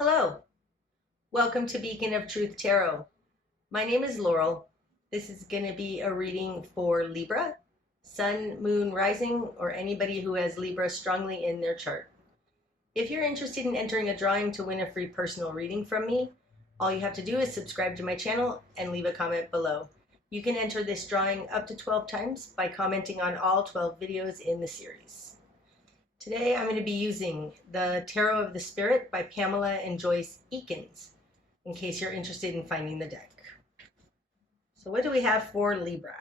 Hello, welcome to Beacon of Truth Tarot. My name is Laurel. This is going to be a reading for Libra, Sun, Moon, Rising, or anybody who has Libra strongly in their chart. If you're interested in entering a drawing to win a free personal reading from me, all you have to do is subscribe to my channel and leave a comment below. You can enter this drawing up to 12 times by commenting on all 12 videos in the series. Today I'm going to be using the Tarot of the Spirit by Pamela and Joyce Eakins, in case you're interested in finding the deck. So what do we have for Libra?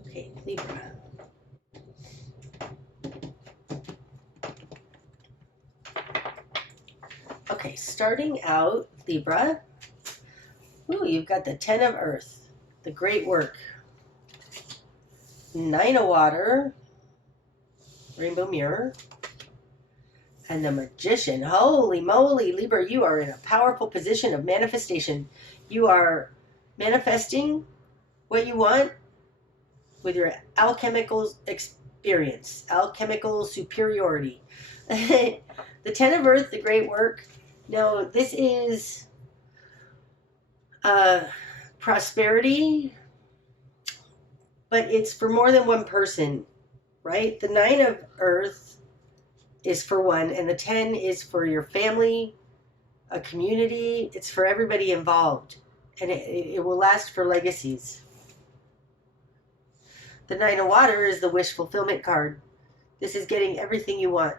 Okay, Libra. Okay, starting out, Libra. Ooh, you've got the 10 of Earth, the great work. 9 of Water, Rainbow Mirror, and the Magician. Holy moly, Libra, you are in a powerful position of manifestation. You are manifesting what you want with your alchemical experience, alchemical superiority. The 10 of Earth, the great work. Now, this is prosperity, but it's for more than one person, right? The 9 of Earth is for one, and the 10 is for your family, a community. It's for everybody involved, and it will last for legacies. The 9 of Water is the wish fulfillment card. This is getting everything you want.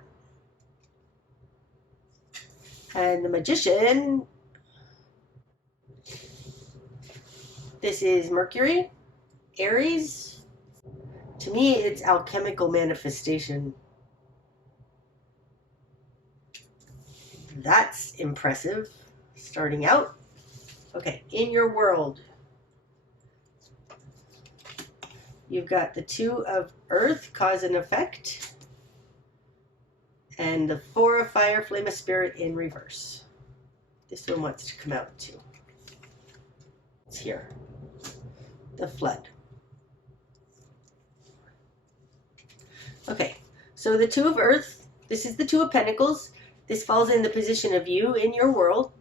And the Magician, this is Mercury, Aries. To me, it's alchemical manifestation. That's impressive, starting out. Okay, in your world, you've got the 2 of Earth, cause and effect, and the 4 of Fire, flame of spirit in reverse. This one wants to come out too. It's here. The flood. Okay, so the 2 of Earth, this is the 2 of Pentacles. This falls in the position of you in your world.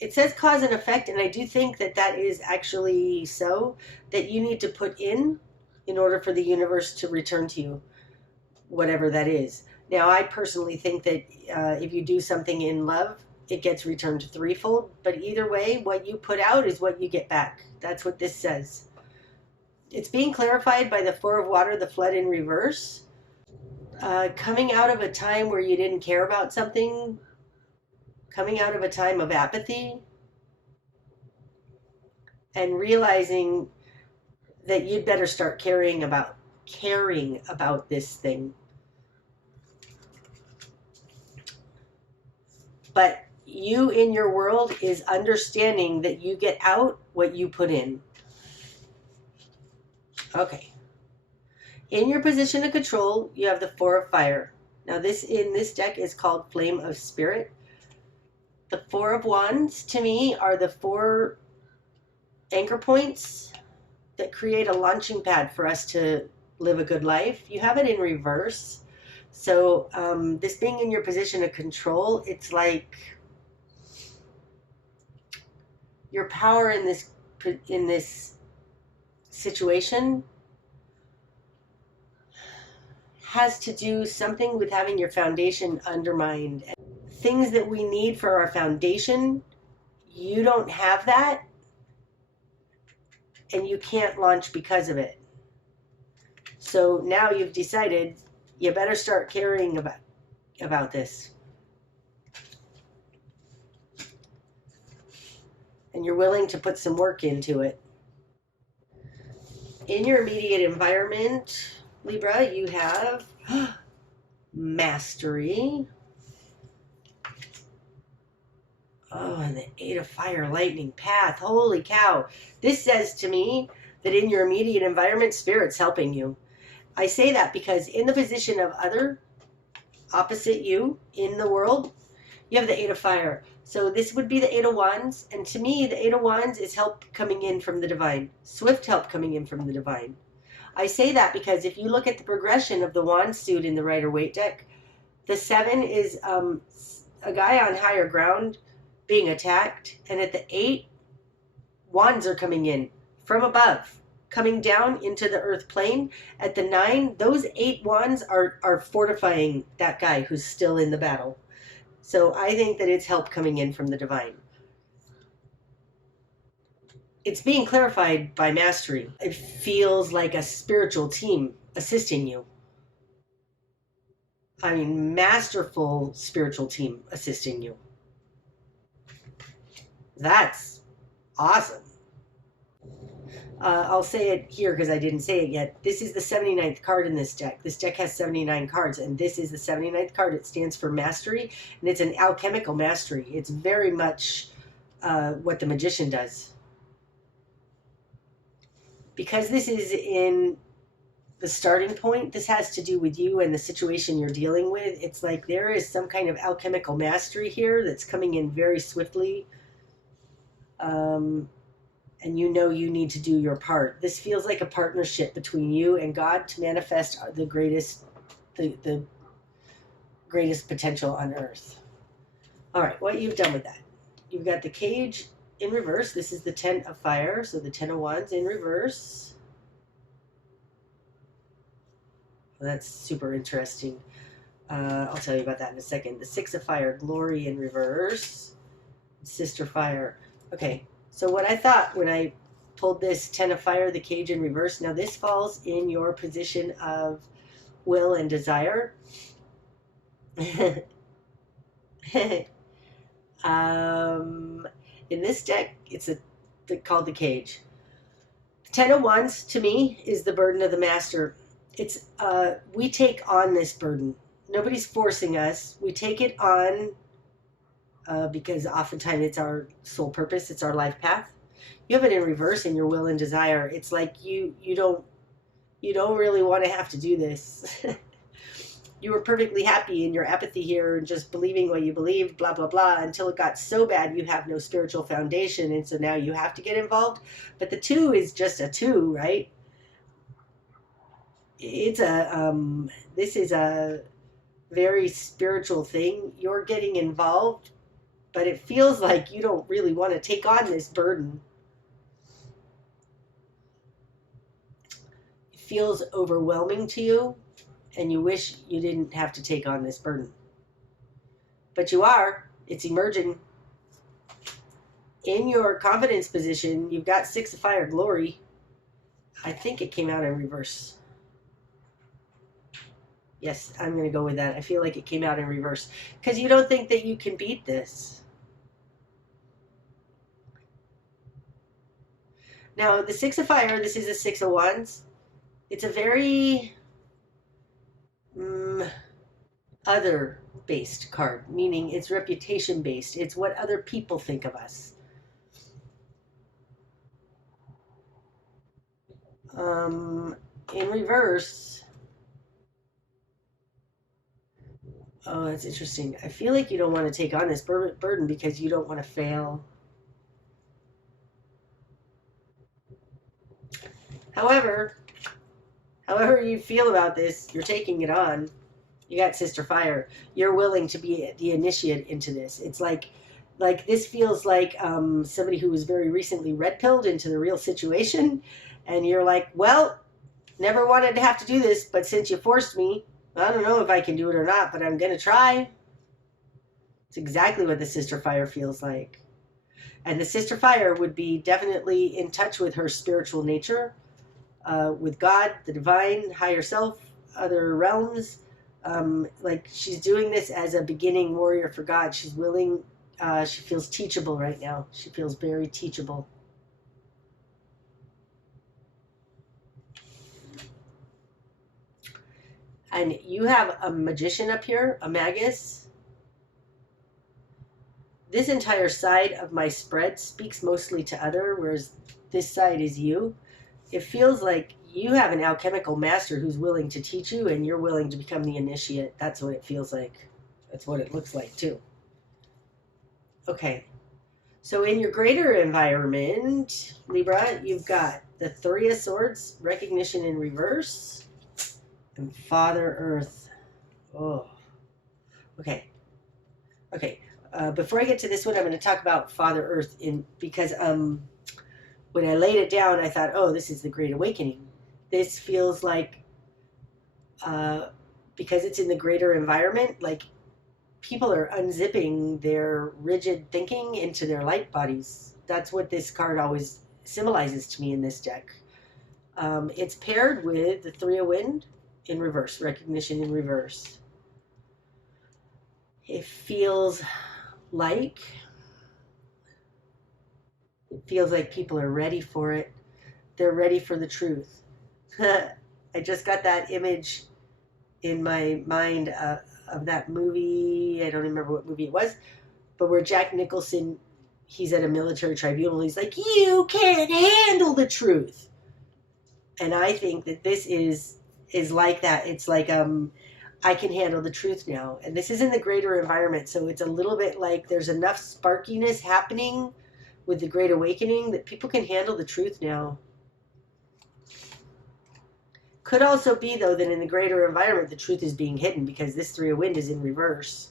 It says cause and effect, and I do think that that is actually so, that you need to put in order for the universe to return to you, whatever that is. Now, I personally think that if you do something in love, it gets returned threefold, but either way, what you put out is what you get back. That's what this says. It's being clarified by the 4 of Water, the flood in reverse. Coming out of a time where you didn't care about something, coming out of a time of apathy, and realizing that you'd better start caring about this thing. But you in your world is understanding that you get out what you put in. Okay. In your position of control, you have the 4 of Fire. Now, this in this deck is called Flame of Spirit. The 4 of Wands, to me, are the 4 anchor points that create a launching pad for us to live a good life. You have it in reverse. So this being in your position of control, it's like your power in this situation has to do something with having your foundation undermined. Things that we need for our foundation, you don't have that, and you can't launch because of it. So now you've decided you better start caring about this. And you're willing to put some work into it. In your immediate environment, Libra, you have Mastery. Oh, and the 8 of Fire, Lightning Path. Holy cow. This says to me that in your immediate environment, Spirit's helping you. I say that because in the position of other, opposite you in the world, you have the 8 of Fire. So this would be the 8 of Wands. And to me, the 8 of Wands is help coming in from the divine. Swift help coming in from the divine. I say that because if you look at the progression of the wand suit in the Rider-Waite deck, the 7 is a guy on higher ground being attacked, and at the 8, wands are coming in from above, coming down into the earth plane. At the 9, those 8 wands are fortifying that guy who's still in the battle. So I think that it's help coming in from the divine. It's being clarified by mastery. It feels like a spiritual team assisting you. I mean, masterful spiritual team assisting you. That's awesome. I'll say it here because I didn't say it yet. This is the 79th card in this deck. This deck has 79 cards, and this is the 79th card. It stands for mastery, and it's an alchemical mastery. It's very much what the magician does. Because this is in the starting point, this has to do with you and the situation you're dealing with. It's like there is some kind of alchemical mastery here that's coming in very swiftly. And you know you need to do your part. This feels like a partnership between you and God to manifest the greatest potential on earth. All right, what you've done with that. You've got the cage in reverse. This is the 10 of fire, so the 10 of wands in reverse. Well, that's super interesting. I'll tell you about that in a second. The 6 of fire, glory in reverse. Sister fire. Okay, so what I thought when I pulled this 10 of fire, the cage in reverse, now this falls in your position of will and desire. In this deck, it's called the cage. 10 of wands, to me, is the burden of the master. It's we take on this burden. Nobody's forcing us. We take it on because oftentimes it's our soul purpose. It's our life path. You have it in reverse in your will and desire. It's like you don't really want to have to do this. You were perfectly happy in your apathy here and just believing what you believed, blah, blah, blah, until it got so bad you have no spiritual foundation, and so now you have to get involved. But the 2 is just a 2, right? It's this is a very spiritual thing. You're getting involved, but it feels like you don't really want to take on this burden. It feels overwhelming to you, and you wish you didn't have to take on this burden. But you are. It's emerging. In your confidence position, you've got 6 of fire, glory. I think it came out in reverse. Yes, I'm going to go with that. I feel like it came out in reverse. Because you don't think that you can beat this. Now, the 6 of fire, this is a 6 of wands. It's a very other-based card, meaning it's reputation-based. It's what other people think of us. In reverse, oh, that's interesting. I feel like you don't want to take on this burden because you don't want to fail. However you feel about this, you're taking it on. You got Sister Fire. You're willing to be the initiate into this. It's like this feels like somebody who was very recently red-pilled into the real situation, and you're like, well, never wanted to have to do this, but since you forced me, I don't know if I can do it or not, but I'm going to try. It's exactly what the Sister Fire feels like. And the Sister Fire would be definitely in touch with her spiritual nature, with God, the divine, higher self, other realms. Like she's doing this as a beginning warrior for God. She's willing, she feels teachable right now. She feels very teachable. And you have a magician up here, a magus. This entire side of my spread speaks mostly to other, whereas this side is you. It feels like you have an alchemical master who's willing to teach you, and you're willing to become the initiate. That's what it feels like. That's what it looks like, too. Okay. So in your greater environment, Libra, you've got the Three of Swords, recognition in reverse, and Father Earth. Oh, okay. Okay. Before I get to this one, I'm going to talk about Father Earth because when I laid it down, I thought, oh, this is the Great Awakening. This feels like, because it's in the greater environment, like people are unzipping their rigid thinking into their light bodies. That's what this card always symbolizes to me in this deck. It's paired with the Three of Wind in reverse, recognition in reverse. It feels like people are ready for it. They're ready for the truth. I just got that image in my mind of that movie. I don't remember what movie it was, but where Jack Nicholson, he's at a military tribunal. He's like, you can't handle the truth. And I think that this is like that. It's like, I can handle the truth now. And this is in the greater environment. So it's a little bit like there's enough sparkiness happening with the Great Awakening that people can handle the truth now. Could also be, though, that in the greater environment, the truth is being hidden because this Three of Wind is in reverse.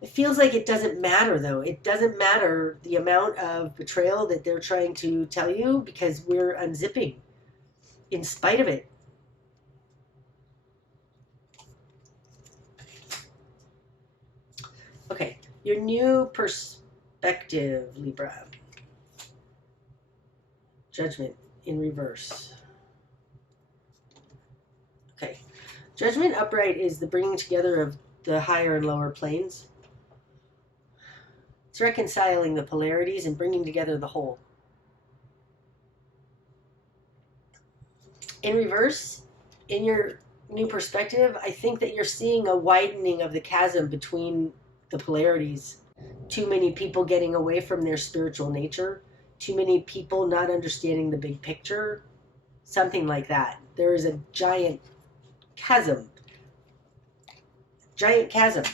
It feels like it doesn't matter, though. It doesn't matter the amount of betrayal that they're trying to tell you because we're unzipping in spite of it. Okay, your new perspective, Libra. Judgment in reverse. Okay, Judgment upright is the bringing together of the higher and lower planes. It's reconciling the polarities and bringing together the whole. In reverse, in your new perspective, I think that you're seeing a widening of the chasm between the polarities. Too many people getting away from their spiritual nature. Too many people not understanding the big picture. Something like that. There is a giant chasm. Giant chasm.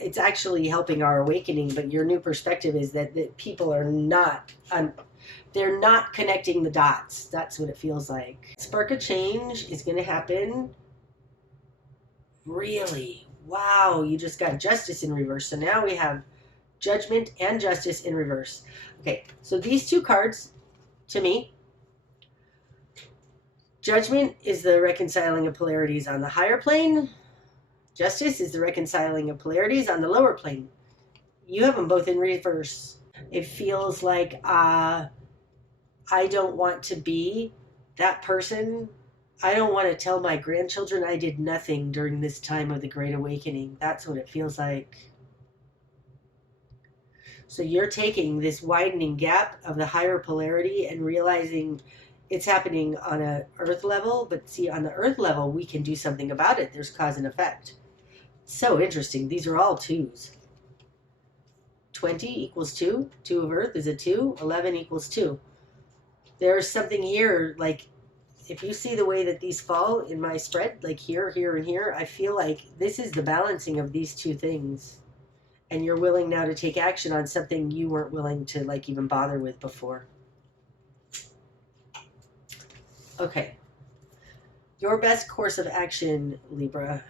It's actually helping our awakening, but your new perspective is that people are not, they're not connecting the dots. That's what it feels like. Spark of change is going to happen. Really? Wow, you just got Justice in reverse. So now we have Judgment and Justice in reverse. Okay, so these two cards, to me, Judgment is the reconciling of polarities on the higher plane. Justice is the reconciling of polarities on the lower plane. You have them both in reverse. It feels like I don't want to be that person. I don't want to tell my grandchildren I did nothing during this time of the Great Awakening. That's what it feels like. So you're taking this widening gap of the higher polarity and realizing it's happening on an earth level, but see, on the earth level, we can do something about it. There's cause and effect. So interesting. These are all twos. 20 equals 2. 2 of earth is a 2. 11 equals 2. There's something here, like, if you see the way that these fall in my spread, like here, here, and here, I feel like this is the balancing of these two things. And you're willing now to take action on something you weren't willing to, like, even bother with before. Okay. Your best course of action, Libra.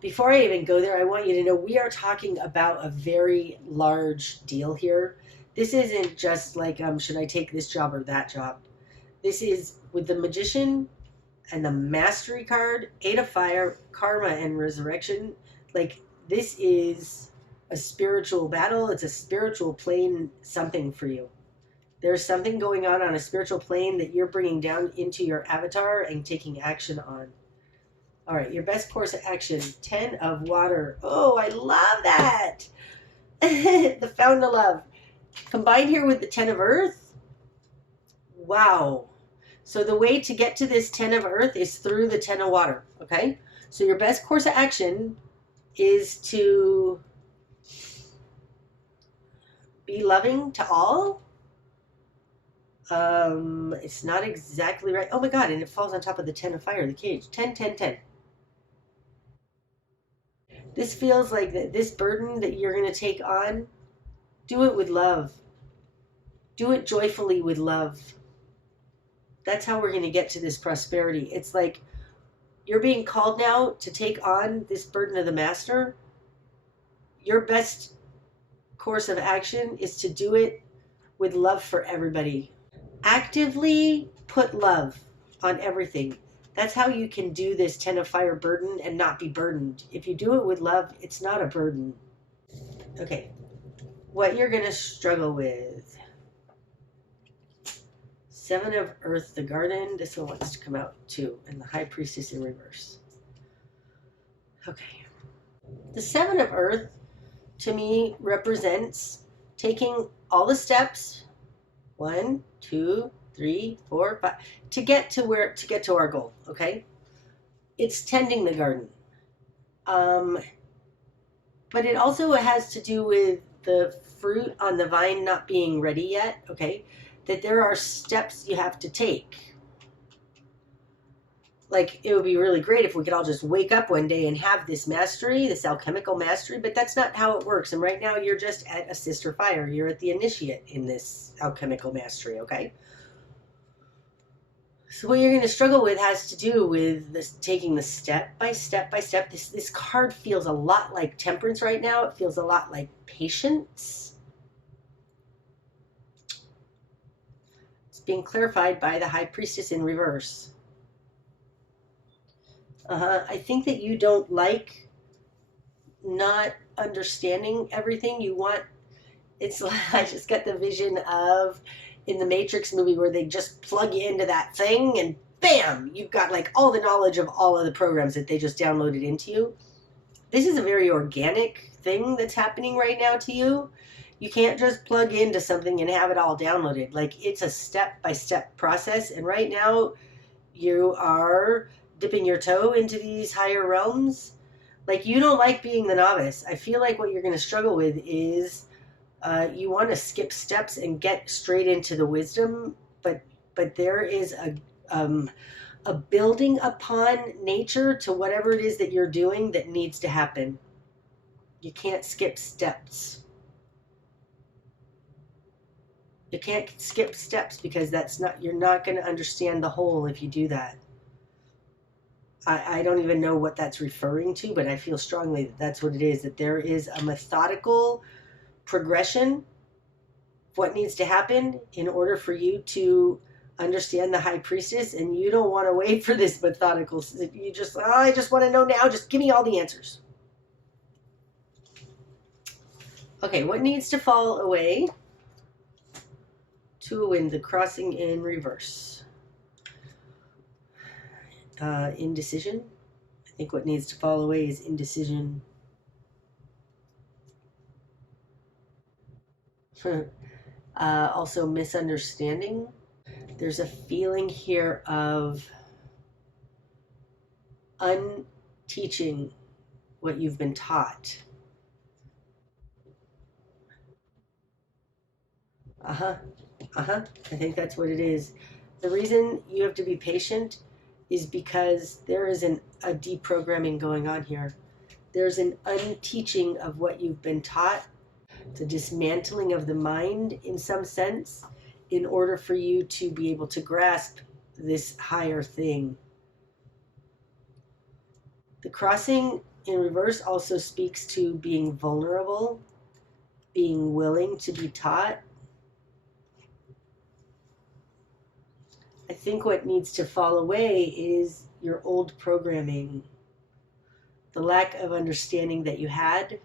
Before I even go there, I want you to know we are talking about a very large deal here. This isn't just like, should I take this job or that job? This is with the Magician and the Mastery card, 8 of Fire, Karma, and Resurrection. Like, this is a spiritual battle. It's a spiritual plane something for you. There's something going on a spiritual plane that you're bringing down into your avatar and taking action on. All right, your best course of action, 10 of Water. Oh, I love that. The Fountain of Love. Combined here with the 10 of Earth. Wow. So the way to get to this 10 of Earth is through the 10 of Water, okay? So your best course of action is to be loving to all. It's not exactly right. Oh my God, and it falls on top of the 10 of Fire, the cage. 10, 10, 10. This feels like this burden that you're going to take on, do it with love. Do it joyfully with love. That's how we're going to get to this prosperity. It's like you're being called now to take on this burden of the master. Your best course of action is to do it with love for everybody. Actively put love on everything. That's how you can do this 10 of fire burden and not be burdened. If you do it with love, it's not a burden. Okay, what you're going to struggle with. 7 of earth, the garden. This one wants to come out too. And the high priestess in reverse. Okay. The 7 of earth, to me, represents taking all the steps, 1, 2, 3, 4, 5, to get to our goal. Okay, it's tending the garden, but it also has to do with the fruit on the vine not being ready yet. Okay, that there are steps you have to take. Like, it would be really great if we could all just wake up one day and have this mastery, this alchemical mastery, but that's not how it works. And right now you're just at a sister fire. You're at the initiate in this alchemical mastery, okay? So what you're going to struggle with has to do with this, taking the step by step by step. This card feels a lot like temperance right now. It feels a lot like patience. It's being clarified by the high priestess in reverse. I think that you don't like not understanding everything. You want, it's like, I just got the vision of in the Matrix movie where they just plug you into that thing and bam, you've got like all the knowledge of all of the programs that they just downloaded into you. This is a very organic thing that's happening right now to you. You can't just plug into something and have it all downloaded. Like, it's a step-by-step process. And right now you are dipping your toe into these higher realms. Like, you don't like being the novice. I feel like what you're going to struggle with is you want to skip steps and get straight into the wisdom, but there is a building upon nature to whatever it is that you're doing that needs to happen. You can't skip steps. You can't skip steps because you're not going to understand the whole if you do that. I don't even know what that's referring to, but I feel strongly that that's what it is, that there is a methodical progression of what needs to happen in order for you to understand the high priestess, and you don't want to wait for this methodical. You just, I just want to know now, just give me all the answers. Okay, what needs to fall away? 2 of Wands, the crossing in reverse. Indecision. I think what needs to fall away is indecision. Also misunderstanding. There's a feeling here of unteaching what you've been taught. I think that's what it is. The reason you have to be patient is because there is a deprogramming going on here. There's an unteaching of what you've been taught. It's a dismantling of the mind in some sense in order for you to be able to grasp this higher thing. The crossing in reverse also speaks to being vulnerable, being willing to be taught. I think what needs to fall away is your old programming, the lack of understanding that you had. It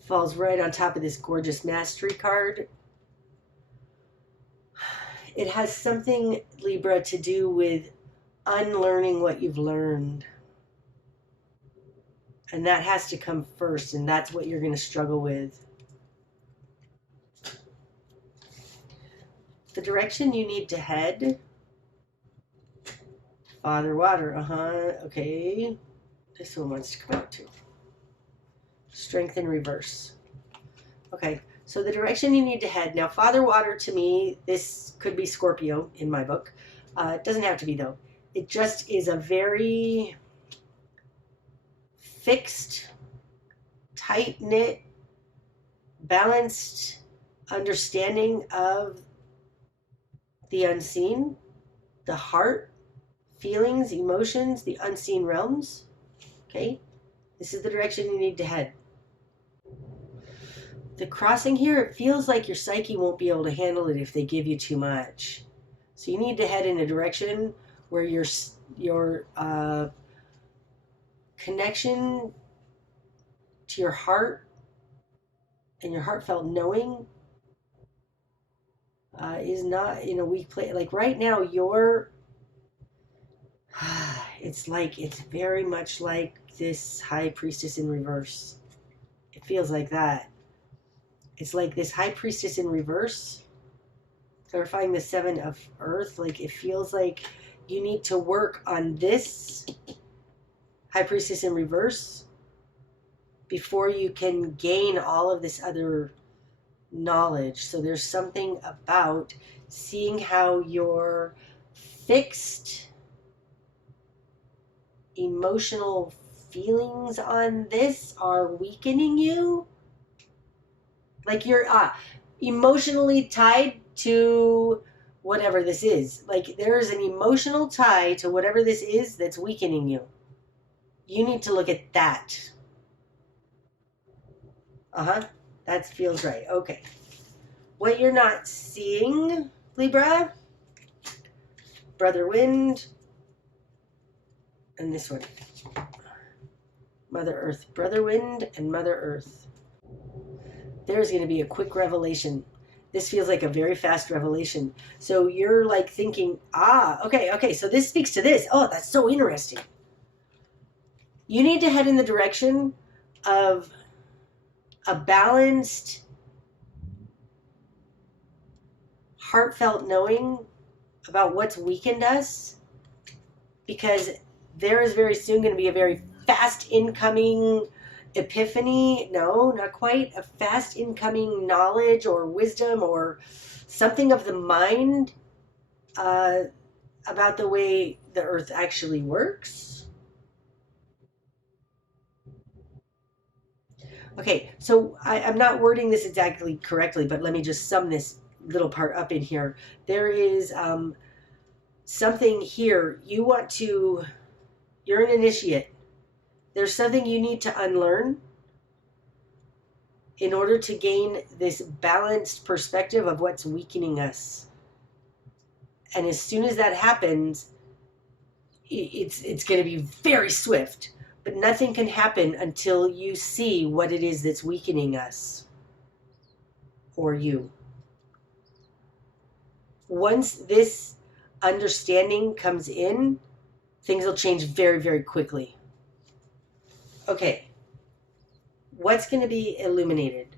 falls right on top of this gorgeous mastery card. It has something, Libra, to do with unlearning what you've learned. And that has to come first, and that's what you're going to struggle with. The direction you need to head. Father Water, okay. This one wants to come out too. Strength in reverse. Okay, so the direction you need to head. Now, Father Water, to me, this could be Scorpio in my book. It doesn't have to be, though. It just is a very fixed, tight-knit, balanced understanding of the unseen, the heart, feelings, emotions, the unseen realms. Okay? This is the direction you need to head. The crossing here, it feels like your psyche won't be able to handle it if they give you too much. So you need to head in a direction where your connection to your heart and your heartfelt knowing is not in a weak place. Like right now, it's very much like this high priestess in reverse. It feels like that. It's like this high priestess in reverse, clarifying the 7 of earth. Like it feels like you need to work on this high priestess in reverse before you can gain all of this other knowledge. So there's something about seeing how your fixed emotional feelings on this are weakening you. Like you're emotionally tied to whatever this is. Like there is an emotional tie to whatever this is that's weakening you. You need to look at that. That feels right. Okay. What you're not seeing, Libra, Brother Wind, and this one, Mother Earth. Brother Wind and Mother Earth. There's going to be a quick revelation. This feels like a very fast revelation. So you're like thinking, okay, so this speaks to this. Oh, that's so interesting. You need to head in the direction of a balanced, heartfelt knowing about what's weakened us, because there is very soon going to be a very fast incoming epiphany. No, not quite. A fast incoming knowledge or wisdom or something of the mind about the way the earth actually works. Okay, so I'm not wording this exactly correctly, but let me just sum this little part up in here. There is something here. You're an initiate. There's something you need to unlearn in order to gain this balanced perspective of what's weakening us. And as soon as that happens, it's going to be very swift. But nothing can happen until you see what it is that's weakening us or you. Once this understanding comes in, things will change very, very quickly. Okay. What's going to be illuminated?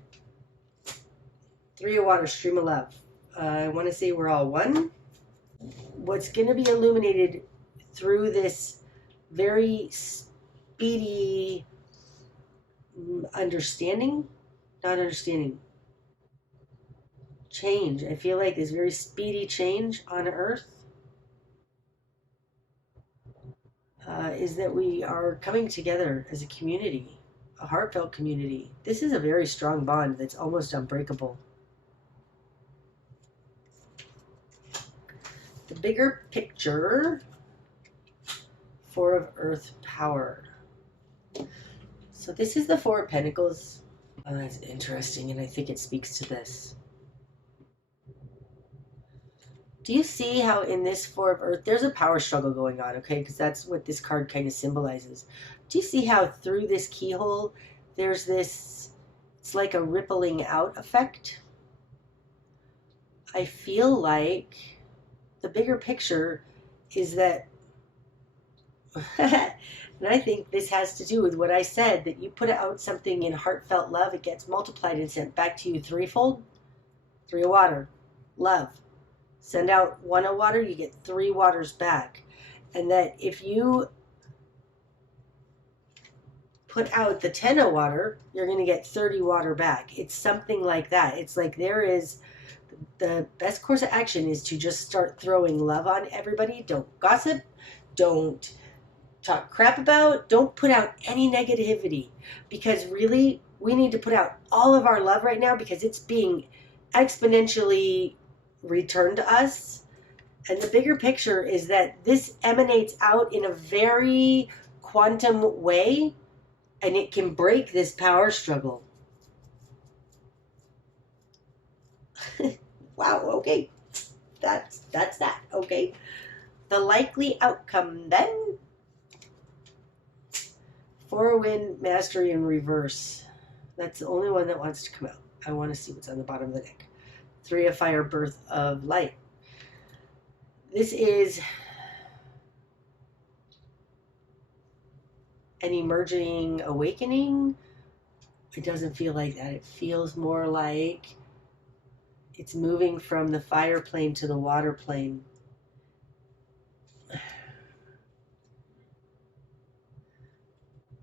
3 of water, stream of love. I want to say we're all one. What's going to be illuminated through this very speedy change. I feel like this very speedy change on Earth is that we are coming together as a community, a heartfelt community. This is a very strong bond that's almost unbreakable. The bigger picture, 4 of Earth power. So this is the 4 of Pentacles. Oh, that's interesting, and I think it speaks to this. Do you see how in this 4 of Earth, there's a power struggle going on, okay? Because that's what this card kind of symbolizes. Do you see how through this keyhole, there's this, it's like a rippling out effect? I feel like the bigger picture is that, and I think this has to do with what I said, that you put out something in heartfelt love, it gets multiplied and sent back to you threefold. 3 of water, love. Send out 1 of water, you get 3 waters back. And that if you put out the 10 of water, you're going to get 30 water back. It's something like that. It's like the best course of action is to just start throwing love on everybody. Don't gossip. Don't talk crap about. Don't put out any negativity, because really we need to put out all of our love right now, because it's being exponentially returned to us. And the bigger picture is that this emanates out in a very quantum way, and it can break this power struggle. Wow, okay. That's that. Okay. The likely outcome then. 4 wind, mastery in reverse. That's the only one that wants to come out. I want to see what's on the bottom of the deck. 3 of fire, birth of light. This is an emerging awakening. It doesn't feel like that. It feels more like it's moving from the fire plane to the water plane.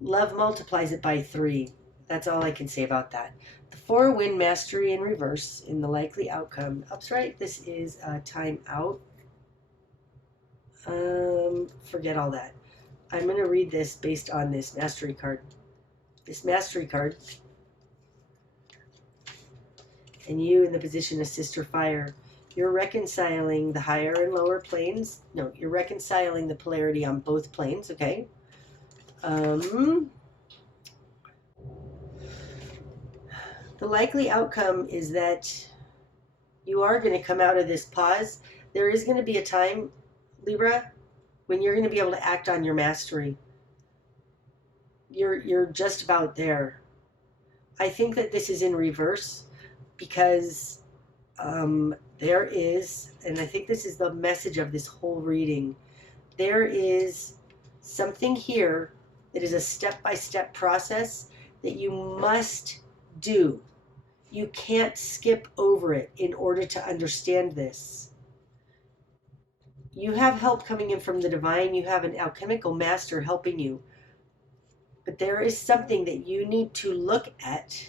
Love multiplies it by 3. That's all I can say about that. The 4 wind, mastery in reverse in the likely outcome. Upright, this is a time out. Forget all that. I'm going to read this based on this mastery card. This mastery card. And you in the position of sister fire. You're reconciling the higher and lower planes. No, you're reconciling the polarity on both planes, okay? The likely outcome is that you are going to come out of this pause. There is going to be a time, Libra, when you're going to be able to act on your mastery. You're just about there. I think that this is in reverse, because there is, and I think this is the message of this whole reading, there is something here that is a step-by-step process that you must do. You can't skip over it in order to understand this. You have help coming in from the divine. You have an alchemical master helping you. But there is something that you need to look at,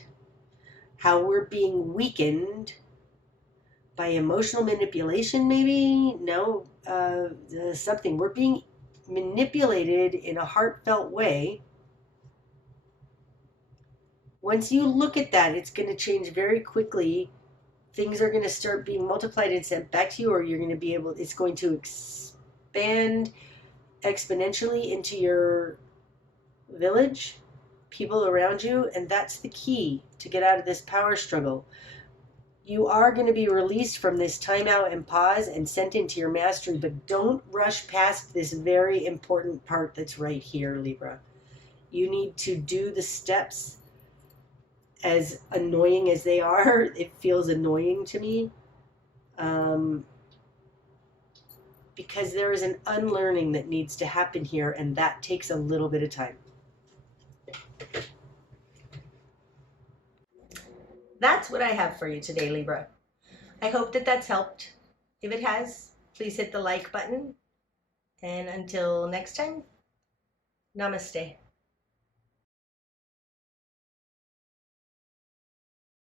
how we're being weakened by emotional manipulation, maybe? No, something. We're being manipulated in a heartfelt way. Once you look at that, it's going to change very quickly. Things are going to start being multiplied and sent back to you, or you're going to be able, it's going to expand exponentially into your village, people around you, and that's the key to get out of this power struggle. You are going to be released from this timeout and pause and sent into your mastery, but don't rush past this very important part that's right here, Libra. You need to do the steps, as annoying as they are. It feels annoying to me, because there is an unlearning that needs to happen here, and that takes a little bit of time. That's what I have for you today, Libra. I hope that that's helped. If it has, please hit the like button. And until next time, namaste.